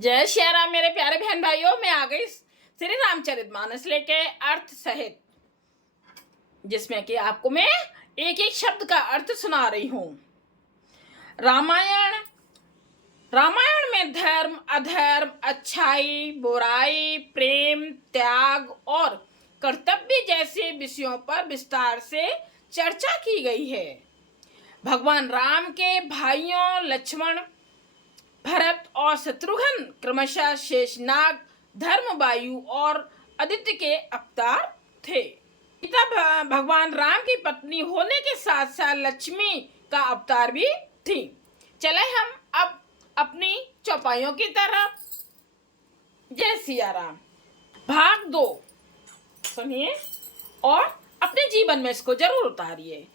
जय श्री राम मेरे प्यारे बहन भाइयों। मैं आ गई श्री रामचरितमानस लेके अर्थ सहित, जिसमें कि आपको मैं एक एक शब्द का अर्थ सुना रही हूं। रामायण रामायण में धर्म, अधर्म, अच्छाई, बुराई, प्रेम, त्याग और कर्तव्य जैसे विषयों पर विस्तार से चर्चा की गई है। भगवान राम के भाइयों लक्ष्मण, भरत और शत्रुघ्न क्रमशः शेषनाग, धर्मवायु और आदित्य के अवतार थे। सीता भगवान राम की पत्नी होने के साथ साथ लक्ष्मी का अवतार भी थी। चले हम अब अपनी चौपाइयों की तरफ। जय सिया राम। भाग 2 सुनिए और अपने जीवन में इसको जरूर उतारिए।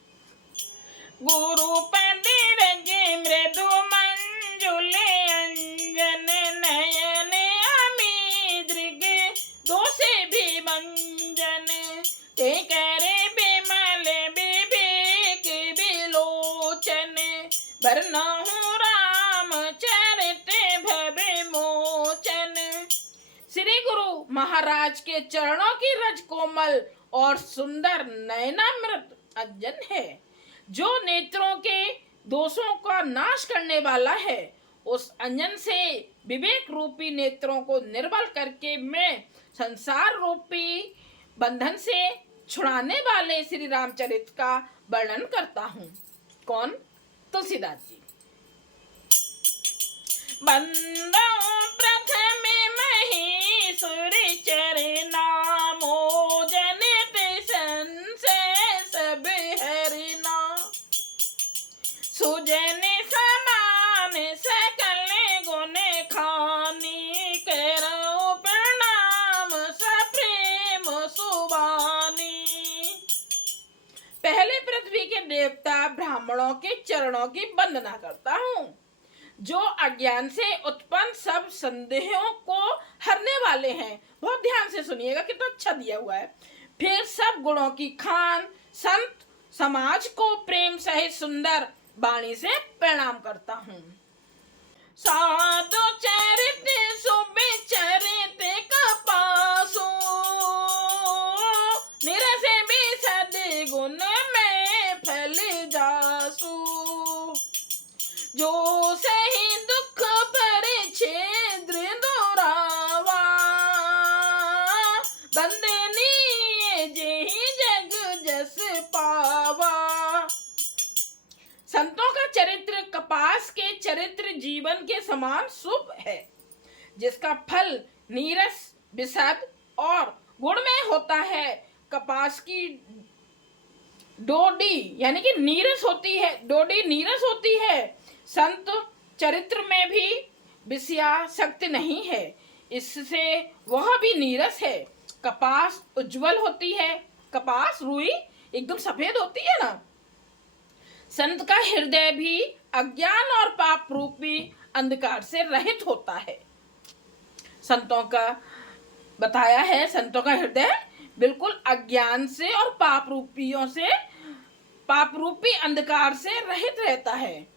गुरु पंडित रंगे मृदु मंजुले अंजन नयन अमी दृग दोषे भी मंजन ते करे बिमल विवेक विलोचन बरनहु राम चरित भव मोचन। श्री गुरु महाराज के चरणों की रज कोमल और सुंदर नयनामृत अंजन है, जो नेत्रों के दोषों का नाश करने वाला है। उस अंजन से विवेक रूपी नेत्रों को निर्बल करके मैं संसार रूपी बंधन से छुड़ाने वाले श्री रामचरित का वर्णन करता हूँ। कौन? तुलसीदास जी। बंदो प्रथम महीसुर चरना मोजन संशय सब हरिना सुजन समान सकल गुण खानी करो प्रणाम सप्रेम सुबानी। पहले पृथ्वी के देवता ब्राह्मणों के चरणों की वंदना करता हूँ, जो अज्ञान से उत्पन्न सब संदेहों को हरने वाले हैं। बहुत ध्यान से सुनिएगा, कितना अच्छा दिया हुआ है। फिर सब गुणों की खान संत समाज को प्रेम सहित सुंदर वाणी से प्रणाम करता हूँ। साधु चरित सुविचरित कपासु निरसे विशद गुण में फल जासु जो सही दुख परिच्छेद्र दुरावा बंदनीय जेहि जग जस पावा। संतों का चरित्र कपास के चरित्र जीवन के समान शुभ है, जिसका फल नीरस, विशद और गुणमय होता है। कपास की डोडी यानी कि नीरस होती है, डोडी नीरस होती है। संत चरित्र में भी विषयासक्ति नहीं है, इससे वह भी नीरस है। कपास उज्जवल होती है, कपास रुई एकदम सफेद होती है ना। संत का हृदय भी अज्ञान और पाप रूपी अंधकार से रहित होता है। संतों का बताया है, संतों का हृदय बिल्कुल अज्ञान से और पाप रूपी अंधकार से रहित रहता है,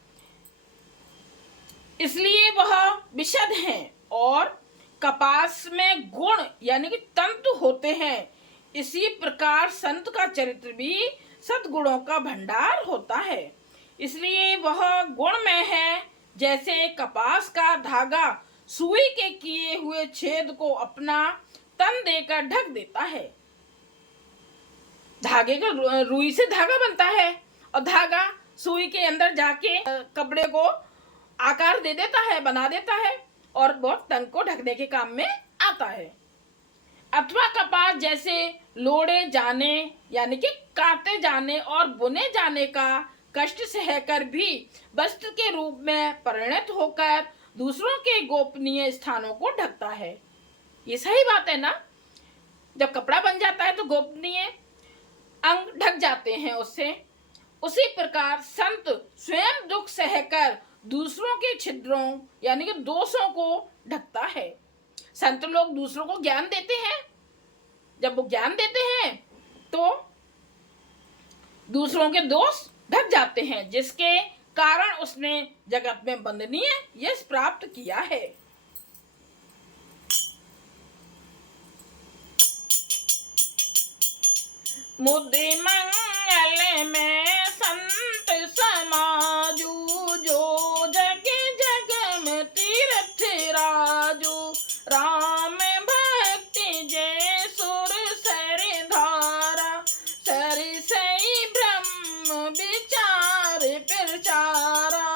इसलिए वह विशद हैं। और कपास में गुण यानी कि तंतु होते हैं। इसी प्रकार संत का चरित्र भी सद्गुणों का भंडार होता है, इसलिए वह गुणमय है। जैसे कपास का धागा सुई के किए हुए छेद को अपना तन देकर ढक देता है। धागे का रुई से धागा बनता है और धागा सुई के अंदर जाके कपड़े को आकार दे देता है, बना देता है और बहुत तन को ढकने के काम में आता है। अथवा कपास जैसे लोड़े जाने यानी कि काटे जाने और बुने जाने का कष्ट सहकर भी वस्त्र के रूप में परिणत होकर दूसरों के गोपनीय स्थानों को ढकता है। ये सही बात है ना। जब कपड़ा बन जाता है तो गोपनीय अंग ढक जाते हैं उससे। उसी प्रकार संत स्वयं दुख सहकर दूसरों के छिद्रों यानी कि दोषों को ढकता है। संत लोग दूसरों को ज्ञान देते हैं। जब वो ज्ञान देते हैं तो दूसरों के दोष ढक जाते हैं, जिसके कारण उसने जगत में वंदनीय यश प्राप्त किया है। मुदे मंगल में संत समाजू, जो जग जग में तीर्थ राजू। राम भक्ति जय सुर सरि धारा, सरि सई ब्रह्म विचार प्रचारा।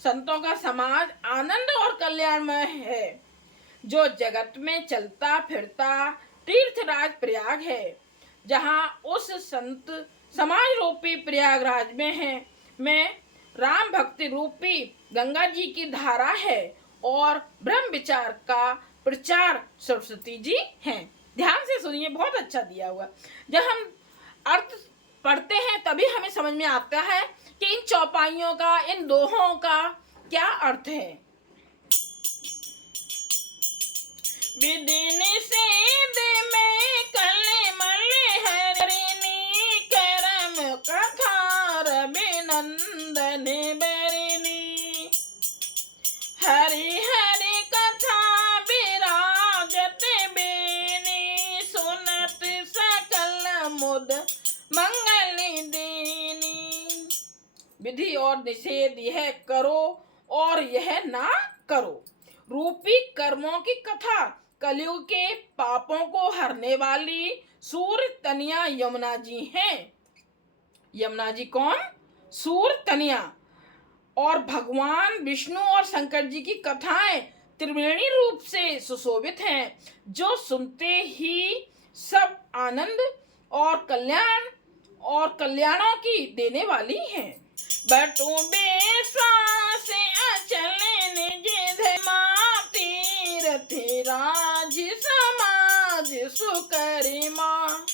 संतों का समाज आनंद और कल्याणमय है, जो जगत में चलता फिरता तीर्थराज प्रयाग है। जहाँ उस संत समाज रूपी प्रयागराज में राम भक्ति रूपी गंगा जी की धारा है और ब्रह्म विचार का प्रचार सरस्वती जी हैं। ध्यान से सुनिए, बहुत अच्छा दिया हुआ। जब हम अर्थ पढ़ते हैं तभी हमें समझ में आता है कि इन चौपाइयों का, इन दोहों का क्या अर्थ है। विधि निषेध में कलमल हरिणी, करम कथार विनंदन बरिणी। हरि हरि कथा विराजत बेनी, सुनत सकल मुद मंगल देनी। विधि और निषेध, यह करो और यह ना करो रूपी कर्मों की कथा कलयुग के पापों को हरने वाली सूर्य तनिया यमुना जी हैं। यमुना जी कौन? सूर्य तनिया। और भगवान विष्णु और शंकर जी की कथाएं त्रिवेणी रूप से सुशोभित हैं, जो सुनते ही सब आनंद और कल्याणों की देने वाली हैं। बटू बेश्वास अचल निज धमा, तीरथ राज समाज सुकरिमा।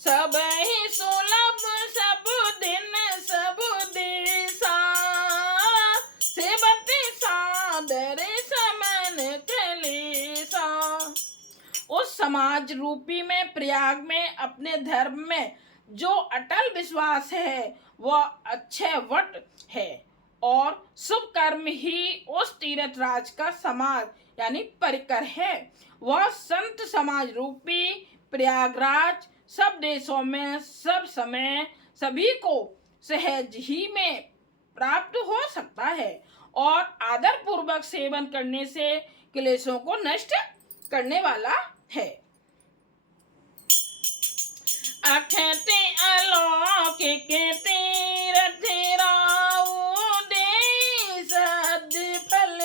सब ही सुलभ सब दिन सब देशा, सेवत सादर समन कलेसा। उस समाज रूपी में प्रयाग में अपने धर्म में जो अटल विश्वास है वह अक्षय वट है, और शुभ कर्म ही उस तीर्थ राज का समाज यानी परिकर है। वह संत समाज रूपी प्रयागराज सब देशों में सब समय सभी को सहज ही में प्राप्त हो सकता है, और आदर पूर्वक सेवन करने से क्लेशों को नष्ट करने वाला है। अखते अलौकिक तीरथ राऊ, दे सद फल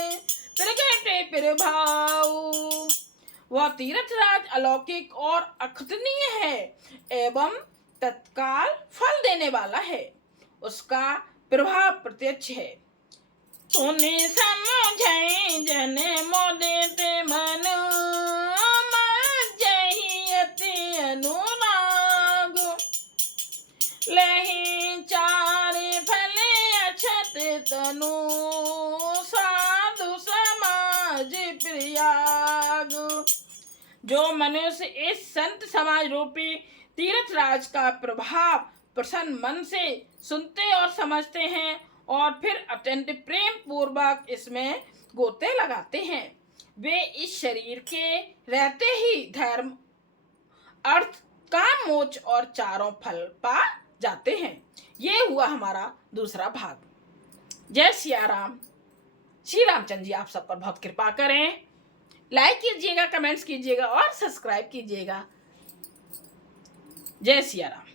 प्रगट प्रभाऊ। वह तीर्थराज अलौकिक और अखतनीय है एवं तत्काल फल देने वाला है, उसका प्रभाव प्रत्यक्ष है। सुने समझै जन मोदित मन, मज्जहि अनुराग। लहि चार फल अक्षत तनु, साधु समाज प्रयाग। जो मनुष्य इस संत समाज रूपी तीर्थराज का प्रभाव प्रसन्न मन से सुनते और समझते हैं और फिर अत्यंत प्रेम पूर्वक इसमें गोते लगाते हैं, वे इस शरीर के रहते ही धर्म अर्थ काम मोक्ष और चारों फल पा जाते हैं। ये हुआ हमारा दूसरा भाग। जय सिया राम। श्री रामचंद्र जी आप सब पर बहुत कृपा करें। लाइक कीजिएगा, कमेंट्स कीजिएगा और सब्सक्राइब कीजिएगा। जय सिया राम।